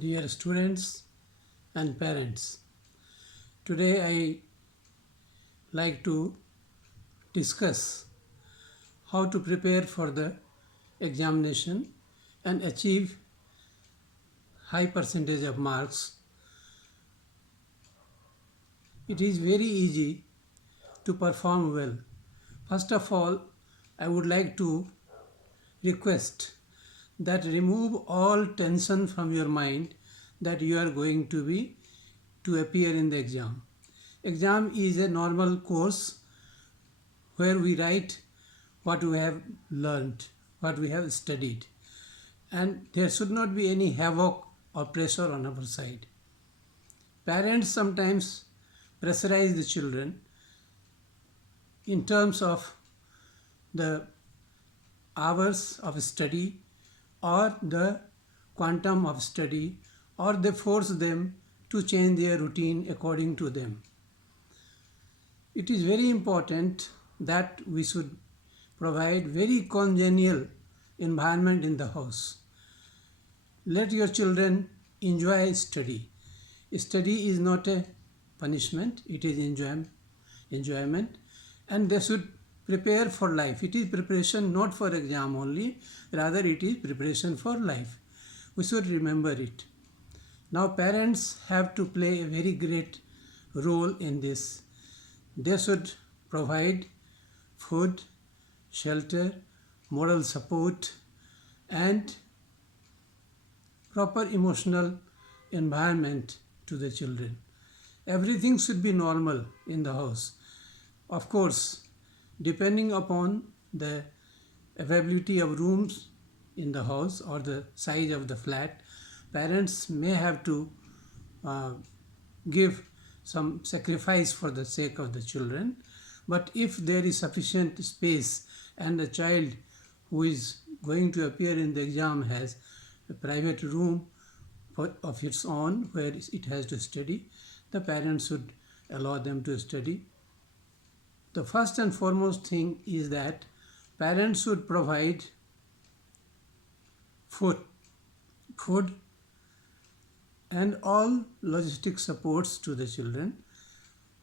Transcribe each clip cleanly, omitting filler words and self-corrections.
Dear students and parents, today I like to discuss how to prepare for the examination and achieve high percentage of marks. It is very easy to perform well. First of all, I would like to request that remove all tension from your mind that you are going to appear in the exam. Exam is a normal course where we write what we have learned, what we have studied, and there should not be any havoc or pressure on our side. Parents sometimes pressurize the children in terms of the hours of study or the quantum of study, or they force them to change their routine according to them. It is very important that we should provide very congenial environment in the house. Let your children enjoy study. Study is not a punishment, it is enjoyment, and they should prepare for life. It is preparation not for exam only, rather it is preparation for life. We should remember it. Now parents have to play a very great role in this. They should provide food, shelter, moral support, and proper emotional environment to the children. Everything should be normal in the house. Of course, depending upon the availability of rooms in the house or the size of the flat, parents may have to give some sacrifice for the sake of the children. But if there is sufficient space and the child who is going to appear in the exam has a private room of its own where it has to study, the parents should allow them to study. The first and foremost thing is that parents should provide food and all logistic supports to the children.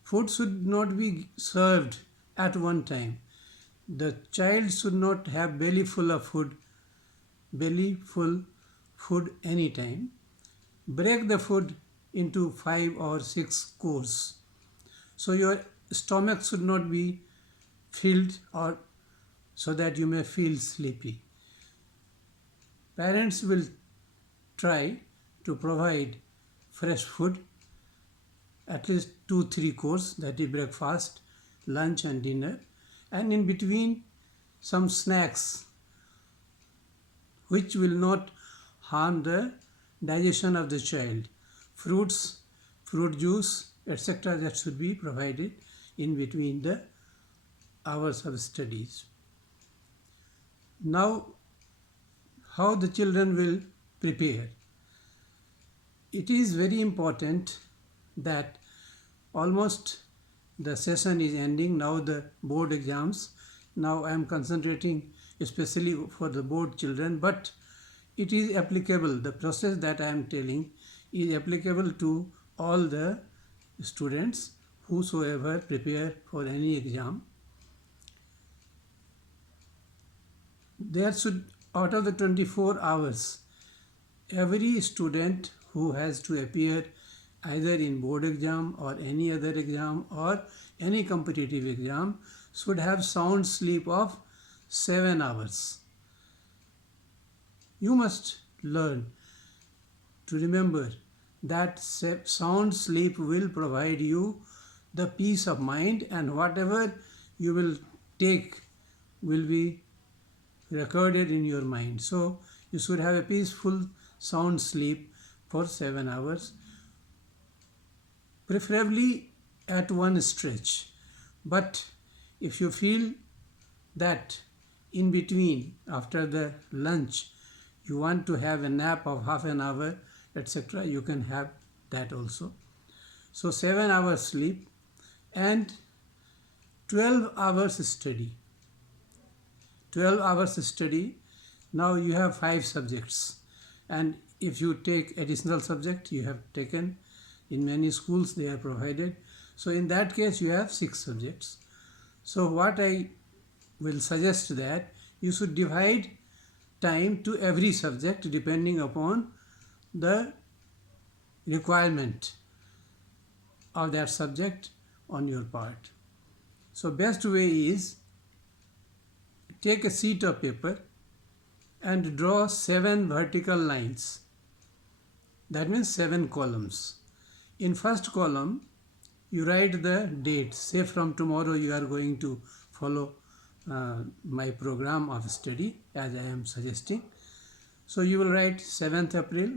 Food should not be served at one time. The child should not have belly full food anytime. Break the food into 5 or 6 courses. So your stomach should not be filled or so that you may feel sleepy. Parents will try to provide fresh food, at least 2-3 courses, that is breakfast, lunch and dinner, and in between some snacks which will not harm the digestion of the child. Fruits, fruit juice, etc. that should be provided in between the hours of studies. Now, how the children will prepare? It is very important that almost the session is ending. Now the board exams. Now I am concentrating especially for the board children, but it is applicable. The process that I am telling is applicable to all the students whosoever prepare for any exam. There should, out of the 24 hours, every student who has to appear either in board exam or any other exam or any competitive exam should have sound sleep of 7 hours. You must learn to remember that sound sleep will provide you the peace of mind, and whatever you will take will be recorded in your mind. So you should have a peaceful sound sleep for 7 hours, preferably at one stretch. But if you feel that in between, after the lunch, you want to have a nap of half an hour, etc., you can have that also. So 7 hours sleep and 12 hours study. 12 hours study. Now you have 5 subjects. And if you take additional subject, you have taken, in many schools they are provided, so in that case you have 6 subjects. So what I will suggest that you should divide time to every subject depending upon the requirement of that subject on your part. So best way is take a sheet of paper and draw 7 vertical lines. That means 7 columns. In first column, you write the date. Say from tomorrow you are going to follow my program of study as I am suggesting. So you will write 7th April,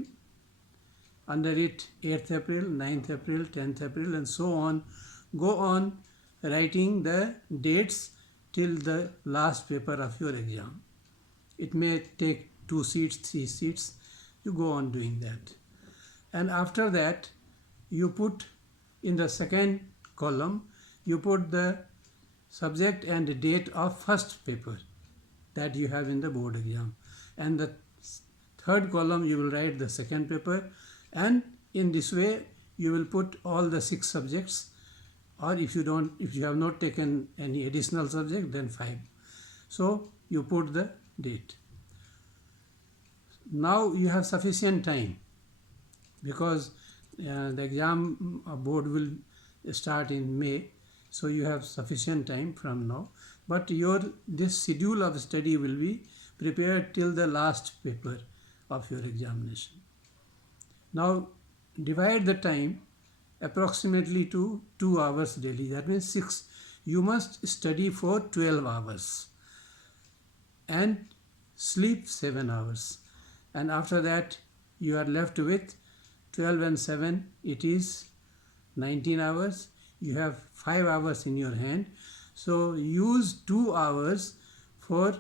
under it 8th April, 9th April, 10th April and so on. Go on writing the dates till the last paper of your exam. It may take 2 sheets, 3 sheets. You go on doing that. And after that, you put in the second column, you put the subject and the date of first paper that you have in the board exam. And the third column, you will write the second paper. And in this way, you will put all the 6 subjects, or if you have not taken any additional subject, then 5. So you put the date. Now you have sufficient time, because the exam board will start in May, so you have sufficient time from now. But this schedule of study will be prepared till the last paper of your examination. Now divide the time approximately to 2 hours daily. That means 6. You must study for 12 hours and sleep 7 hours. And after that you are left with 12 and 7, it is 19 hours. You have 5 hours in your hand. So use 2 hours for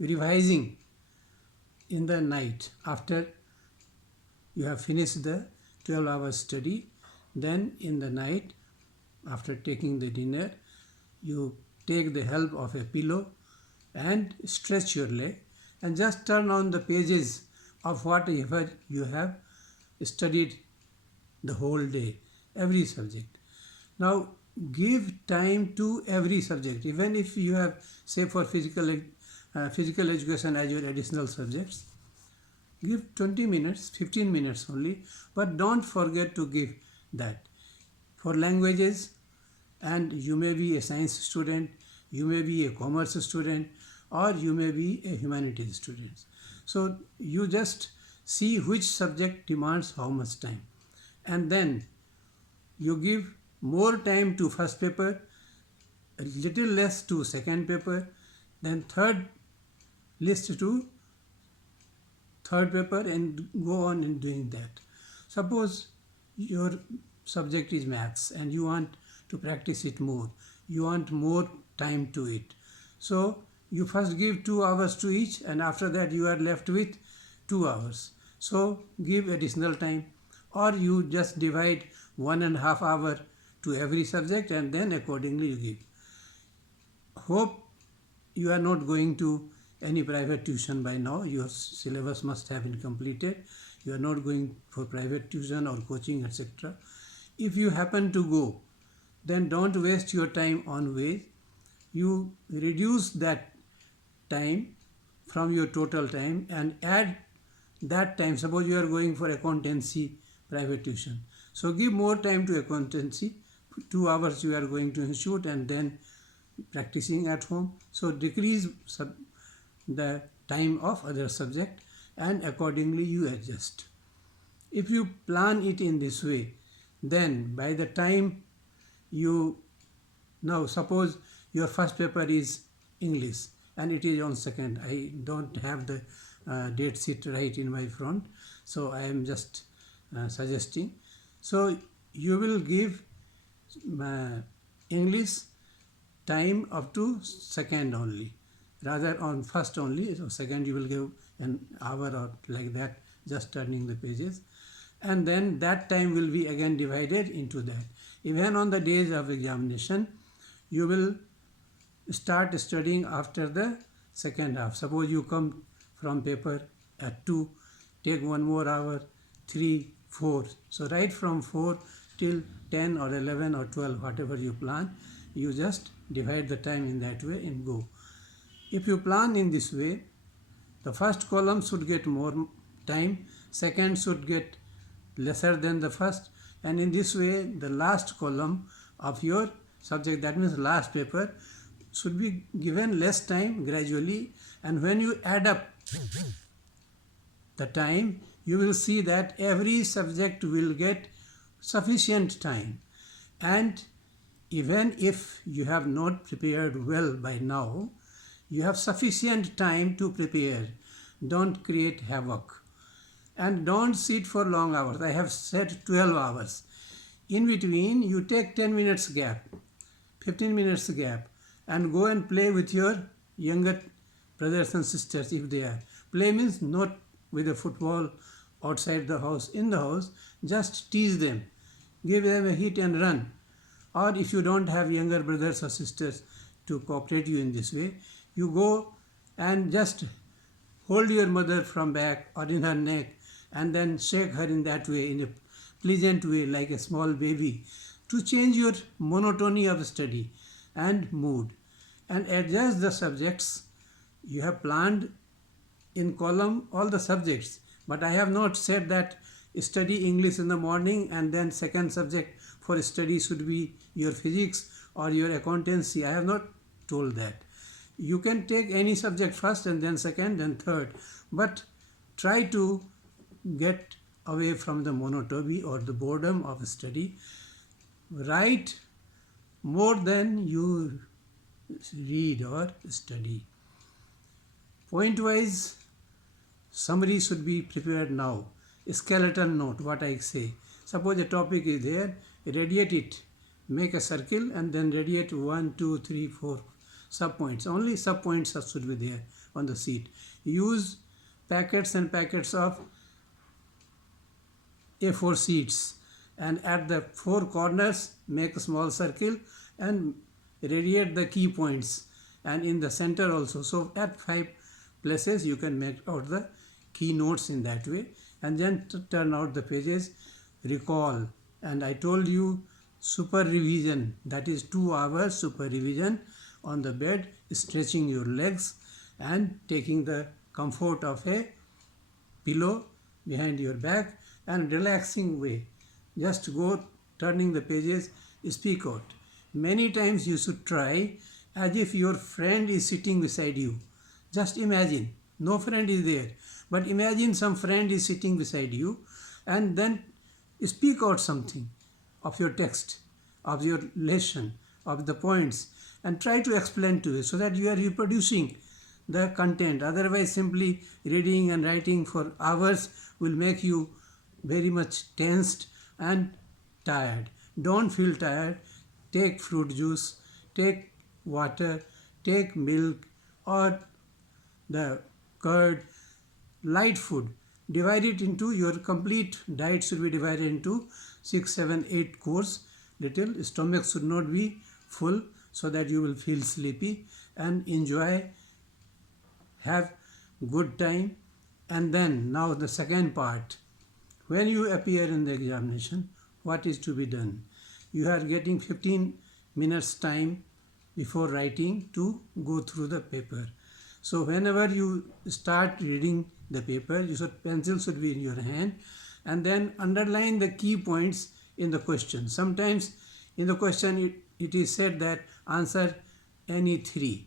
revising in the night after you have finished the 12 hours study. Then in the night, after taking the dinner, you take the help of a pillow and stretch your leg and just turn on the pages of whatever you have studied the whole day, every subject. Now give time to every subject, even if you have, say, for physical education as your additional subjects. Give 20 minutes, 15 minutes only, but don't forget to give that. For languages, and you may be a science student, you may be a commerce student, or you may be a humanities student. So you just see which subject demands how much time. And then you give more time to first paper, a little less to second paper, then third list to third paper, and go on in doing that. Suppose your subject is maths and you want to practice it more. You want more time to it. So you first give 2 hours to each, and after that you are left with 2 hours. So give additional time, or you just divide 1.5 hour to every subject and then accordingly you give. Hope you are not going to any private tuition by now. Your syllabus must have been completed. You are not going for private tuition or coaching, etc. If you happen to go, then don't waste your time on ways. You reduce that time from your total time and add that time. Suppose you are going for accountancy private tuition, so give more time to accountancy. 2 hours you are going to institute and then practicing at home. So decrease the time of other subject and accordingly you adjust. If you plan it in this way, then by the time you, now suppose your first paper is English and it is on second. I don't have the date sheet right in my front, so I am just suggesting. So you will give English time up to second only, rather on first only. So second you will give an hour or like that, just turning the pages, and then that time will be again divided into that. Even on the days of examination, you will start studying after the second half. Suppose you come from paper at 2, take 1 more hour, 3, 4. So right from 4 till 10 or 11 or 12, whatever you plan, you just divide the time in that way and go. If you plan in this way, the first column should get more time, second should get lesser than the first, and in this way the last column of your subject, that means last paper, should be given less time gradually, and when you add up the time, you will see that every subject will get sufficient time. And even if you have not prepared well by now, you have sufficient time to prepare. Don't create havoc. And don't sit for long hours. I have said 12 hours. In between, you take 10 minutes gap, 15 minutes gap, and go and play with your younger brothers and sisters if they are. Play means not with a football outside the house, in the house. Just tease them. Give them a hit and run. Or if you don't have younger brothers or sisters to cooperate you in this way, you go and just hold your mother from back or in her neck and then shake her in that way, in a pleasant way, like a small baby, to change your monotony of study and mood, and adjust the subjects. You have planned in column all the subjects, but I have not said that study English in the morning and then second subject for study should be your physics or your accountancy. I have not told that. You can take any subject first and then second, then third, but try to get away from the monotony or the boredom of study. Write more than you read or study. Point-wise, summary should be prepared now. Skeleton note, what I say. Suppose a topic is there, radiate it. Make a circle and then radiate 1, 2, 3, 4 subpoints. Only subpoints should be there on the sheet. Use packets and packets of A4 sheets, and at the 4 corners make a small circle and radiate the key points, and in the center also. So at 5 places you can make out the key notes in that way, and then turn out the pages. Recall, and I told you super revision, that is 2 hours super revision on the bed, stretching your legs and taking the comfort of a pillow behind your back and relaxing way. Just go turning the pages, speak out. Many times you should try as if your friend is sitting beside you. Just imagine, no friend is there, but imagine some friend is sitting beside you, and then speak out something of your text, of your lesson, of the points, and try to explain to it so that you are reproducing the content. Otherwise, simply reading and writing for hours will make you very much tensed and tired. Don't feel tired. Take fruit juice, take water, take milk or the curd, light food. Divide it into your complete diet should be divided into 6, 7, 8 course. Little stomach should not be full so that you will feel sleepy, and enjoy, have good time. And then now the second part. When you appear in the examination, what is to be done? You are getting 15 minutes time before writing to go through the paper. So whenever you start reading the paper, pencil should be in your hand, and then underline the key points in the question. Sometimes in the question it is said that answer any 3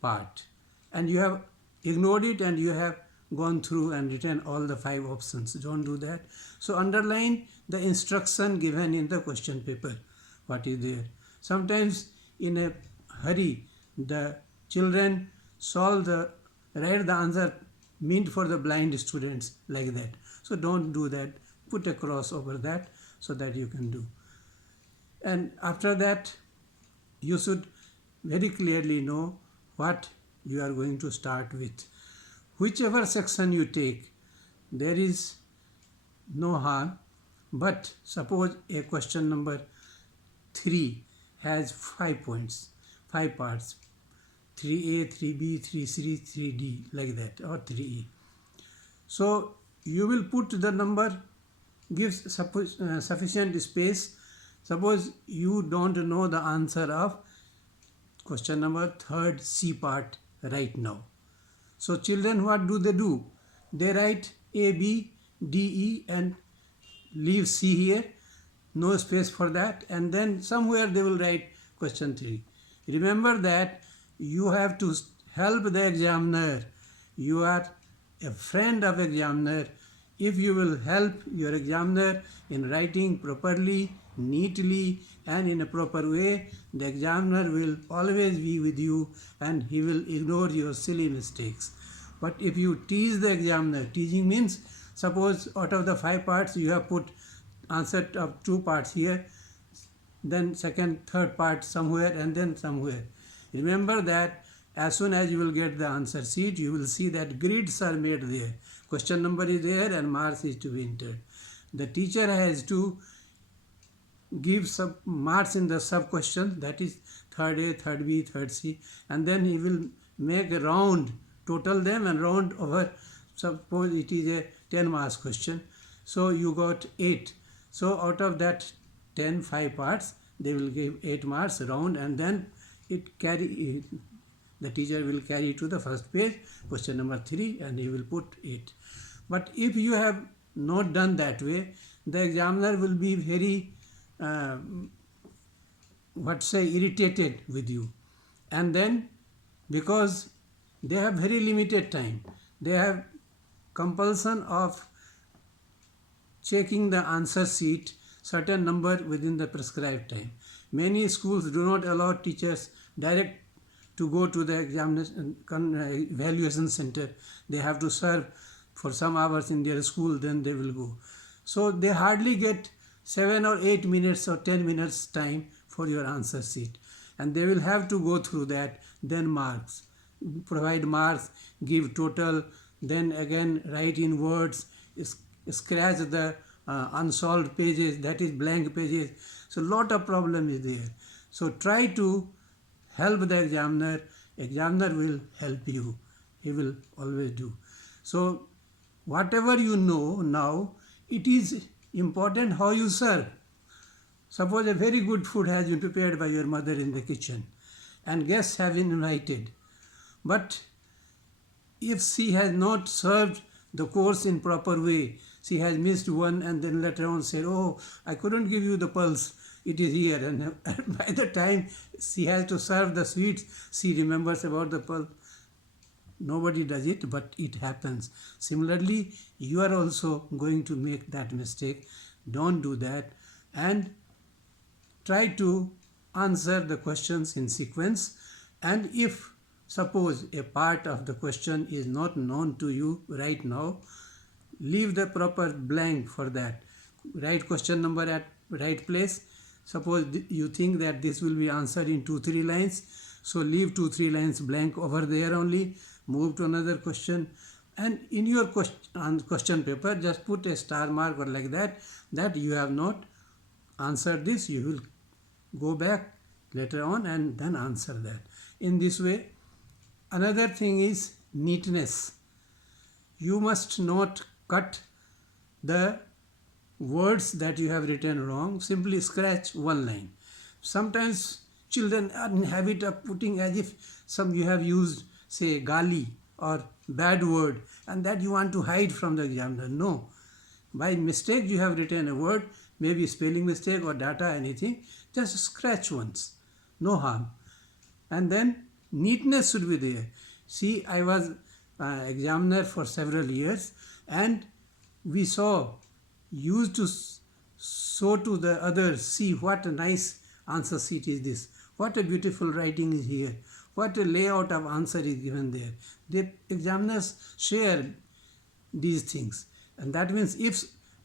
part, and you have ignored it and you have gone through and written all the 5 options. Don't do that. So underline the instruction given in the question paper, what is there. Sometimes in a hurry the children write the answer meant for the blind students like that. So don't do that. Put a cross over that so that you can do. And after that you should very clearly know what you are going to start with. Whichever section you take, there is no harm, but suppose a question number 3 has 5 points, 5 parts. 3A, 3B, 3C, 3D, like that, or 3E. So you will put the number, gives sufficient space. Suppose you don't know the answer of question number 3rd C part right now. So children, what do? They write A, B, D, E and leave C here, no space for that, and then somewhere they will write question 3. Remember that you have to help the examiner. You are a friend of examiner. If you will help your examiner in writing properly, neatly and in a proper way, the examiner will always be with you and he will ignore your silly mistakes. But if you tease the examiner, teasing means suppose out of the 5 parts you have put answer of 2 parts here, then second, third part somewhere and then somewhere. Remember that as soon as you will get the answer sheet, you will see that grids are made there. Question number is there and marks is to be entered. The teacher has to give some marks in the sub question, that is 3rd A, 3rd B, 3rd C, and then he will make a round, total them and round over. Suppose it is a 10 marks question, so you got 8. So out of that 10, 5 parts, they will give 8 marks round, and then the teacher will carry to the first page, question number 3, and he will put 8. But if you have not done that way, the examiner will be very irritated with you. And then because they have very limited time, they have compulsion of checking the answer sheet certain number within the prescribed time. Many schools do not allow teachers direct to go to the examination evaluation center. They have to serve for some hours in their school, then they will go. So they hardly get 7 or 8 minutes or 10 minutes time for your answer sheet, and they will have to go through that, then marks, provide marks, give total, then again write in words, scratch the unsolved pages, that is blank pages. So lot of problem is there. So try to help the examiner. Examiner will help you. He will always do. So whatever you know now, it is important how you serve. Suppose a very good food has been prepared by your mother in the kitchen and guests have been invited. But if she has not served the course in proper way, she has missed one and then later on said, oh, I couldn't give you the pulse, it is here. And by the time she has to serve the sweets, she remembers about the pulse. Nobody does it, but it happens. Similarly, you are also going to make that mistake. Don't do that, and try to answer the questions in sequence. And if suppose a part of the question is not known to you right now, leave the proper blank for that. Write question number at right place. Suppose you think that this will be answered in 2-3 lines, so leave 2-3 lines blank over there only. Move to another question, and in your question paper just put a star mark or like that, that you have not answered this. You will go back later on and then answer that. In this way. Another thing is neatness. You must not cut the words that you have written wrong. Simply scratch one line. Sometimes children are in habit of putting as if you have used, say, gali or bad word, and that you want to hide from the examiner. No. By mistake you have written a word, maybe spelling mistake or data, anything, just scratch once. No harm. And then neatness should be there. See, I was examiner for several years, and we used to show to the others, see what a nice answer sheet is this, what a beautiful writing is here, what a layout of answer is given there. The examiners share these things, and that means if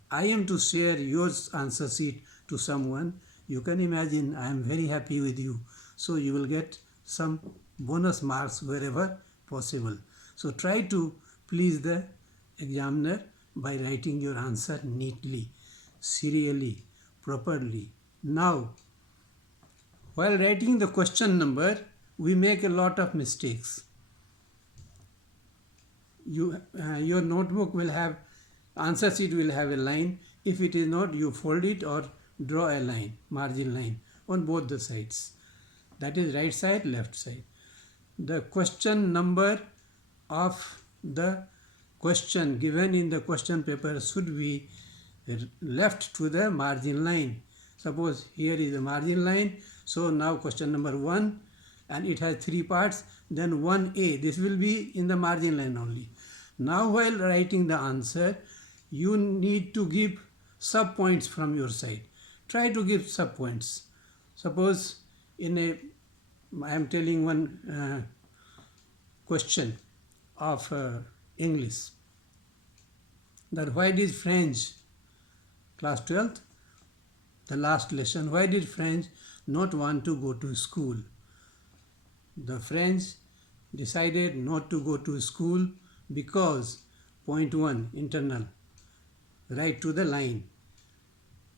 I am to share your answer sheet to someone, you can imagine I am very happy with you. So you will get some bonus marks wherever possible. So try to please the examiner by writing your answer neatly, serially, properly. Now, while writing the question number, we make a lot of mistakes. Your notebook will have, answer sheet will have a line. If it is not, you fold it or draw a line, margin line on both the sides. That is right side, left side. The question number of the question given in the question paper should be left to the margin line. Suppose here is the margin line, so now question number 1, and it has 3 parts, then 1A, this will be in the margin line only. Now while writing the answer, you need to give sub-points from your side. Try to give sub-points. Suppose I am telling one question of English, that why did French, class 12th, the last lesson, why did French not want to go to school? The French decided not to go to school because, point 1, internal, write to the line.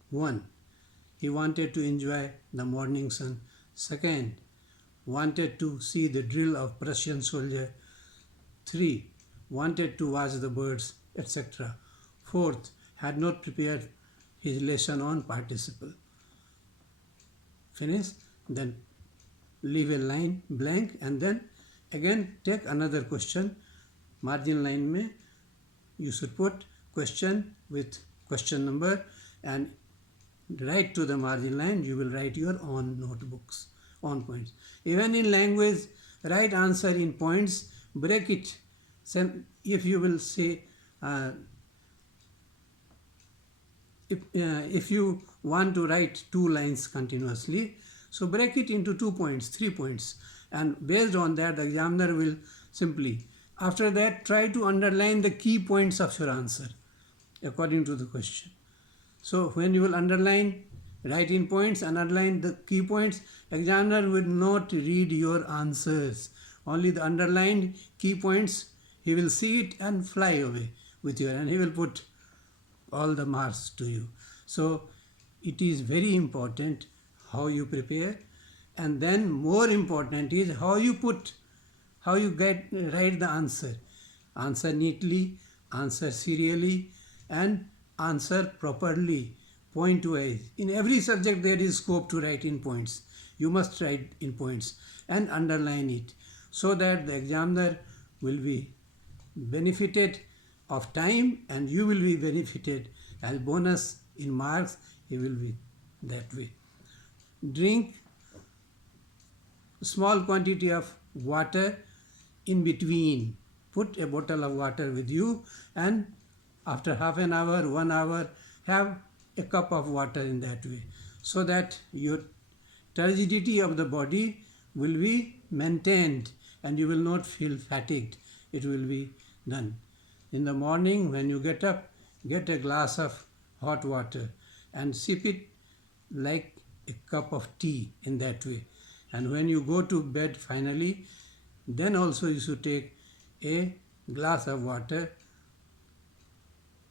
1, he wanted to enjoy the morning sun. 2nd, wanted to see the drill of Prussian soldier. 3, wanted to watch the birds, etc. 4th, had not prepared his lesson on participle. Finish, then leave a line blank and then again take another question. Margin line mein you should put question with question number and write to the margin line. You will write your own notebooks, on points. Even in language, write answer in points, break it. If you will say, if you want to write 2 lines continuously, so break it into 2 points, 3 points, and based on that the examiner will simply, after that, try to underline the key points of your answer according to the question. So when you will underline, write in points and underline the key points, examiner will not read your answers, only the underlined key points. He will see it and fly away with you, and he will put all the marks to you. So it is very important how you prepare, and then more important is how you write the answer. Answer neatly, answer serially, and answer properly, point wise. In every subject there is scope to write in points. You must write in points and underline it so that the examiner will be benefited of time and you will be benefited as bonus in marks. He will be that way. Drink small quantity of water in between. Put a bottle of water with you, and after half an hour, 1 hour, have a cup of water in that way, so that your turgidity of the body will be maintained and you will not feel fatigued. It will be done. In the morning when you get up, get a glass of hot water and sip it like a cup of tea in that way. And when you go to bed finally, then also you should take a glass of water,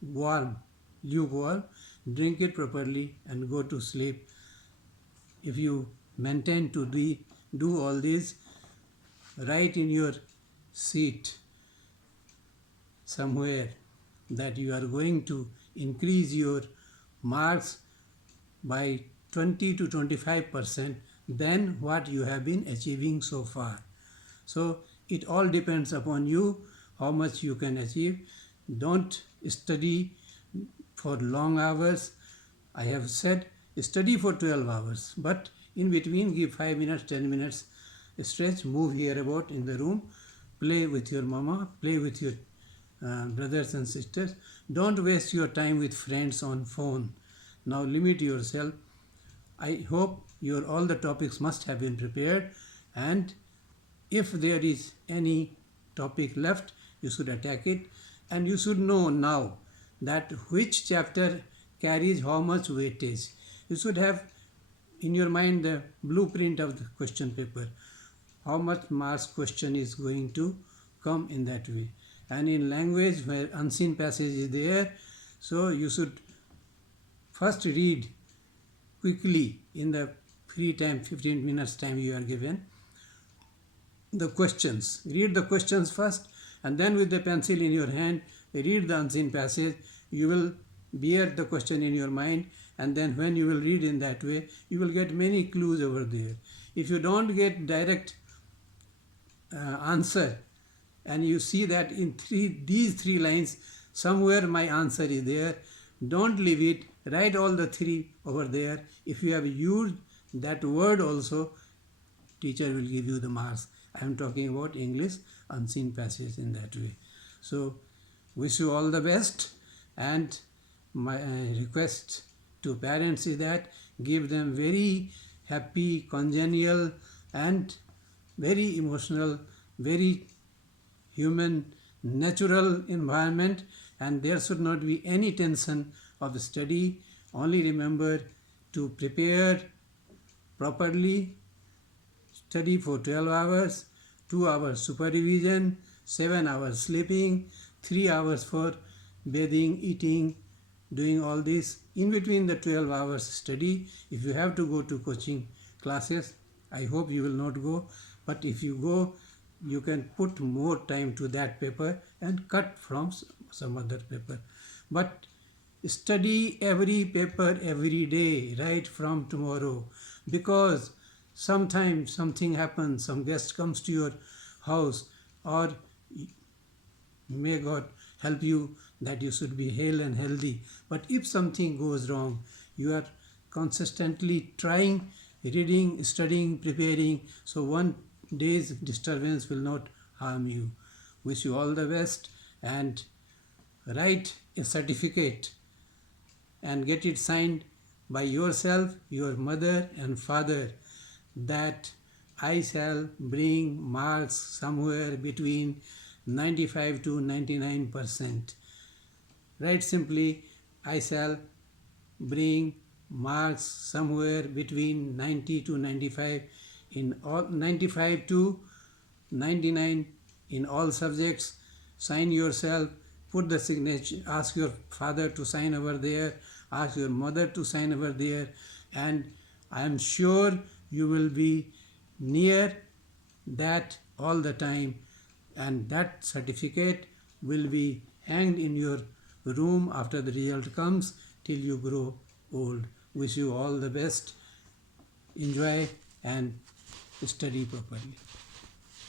warm, lukewarm, drink it properly and go to sleep. If you maintain to do all this, write in your seat somewhere that you are going to increase your marks by 20 to 25% than what you have been achieving so far. So it all depends upon you how much you can achieve. Don't study for long hours. I have said study for 12 hours, but in between give 5 minutes, 10 minutes stretch, move here about in the room, play with your mama, play with your brothers and sisters. Don't waste your time with friends on phone. Now limit yourself. I hope all the topics must have been prepared, and if there is any topic left, you should attack it, and you should know now that which chapter carries how much weightage. You should have in your mind the blueprint of the question paper, how much marks question is going to come in that way. And in language where unseen passage is there, so you should first read quickly in the free time, 15 minutes time you are given. the questions. Read the questions first, and then with the pencil in your hand, read the unseen passage. You will bear the question in your mind, and then when you will read in that way, you will get many clues over there. If you don't get direct answer, and you see that in these three lines somewhere my answer is there, don't leave it, write all the three over there. If you have used that word also, teacher will give you the marks. I am talking about English unseen passage in that way. So wish you all the best, and my request to parents is that give them very happy, congenial and very emotional, very human, natural environment, and there should not be any tension of the study. Only remember to prepare properly, study for 12 hours, 2 hours supervision, 7 hours sleeping, 3 hours for bathing, eating, doing all this. In between the 12 hours study, if you have to go to coaching classes, I hope you will not go, but if you go, you can put more time to that paper and cut from some other paper. But study every paper every day, right from tomorrow, because sometimes something happens, some guest comes to your house, or may God help you that you should be hale and healthy. But if something goes wrong, you are consistently trying, reading, studying, preparing, so one day's disturbance will not harm you. Wish you all the best, and write a certificate and get it signed by yourself, your mother and father, that I shall bring marks somewhere between 95 to 99%. Write simply, I shall bring marks somewhere between 90 to 95 in all, 95 to 99 in all subjects. Sign yourself, put the signature, ask your father to sign over there, ask your mother to sign over there, and I am sure you will be near that all the time, and that certificate will be hanged in your room after the result comes till you grow old. Wish you all the best. Enjoy and study properly.